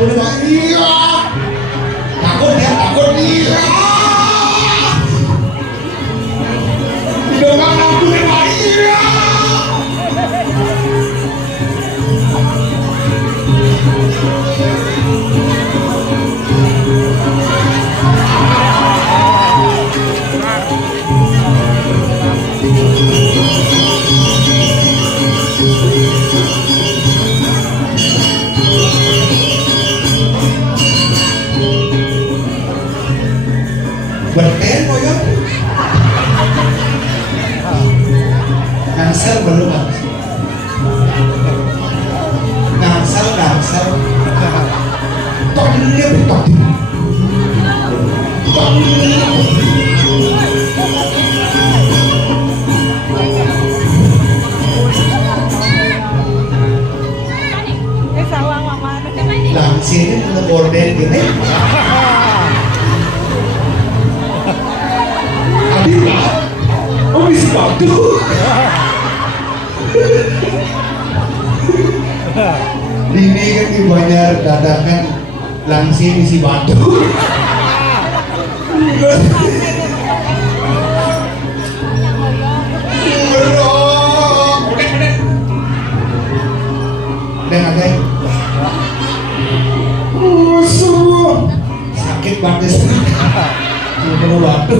boleh Pak. Iya. Takut ya, takut. Iya. Didongak aku nih Pak. Iya. Beten koyo. Ngangsel belum Mas. Ngangsel. Tok dia betok. Tok. Lah sini punya gorden gini. Oh bisa batu. Ini kan di Banjar dadakan langsing isi batu. Udah agak musuh sakit banget sih. Batu.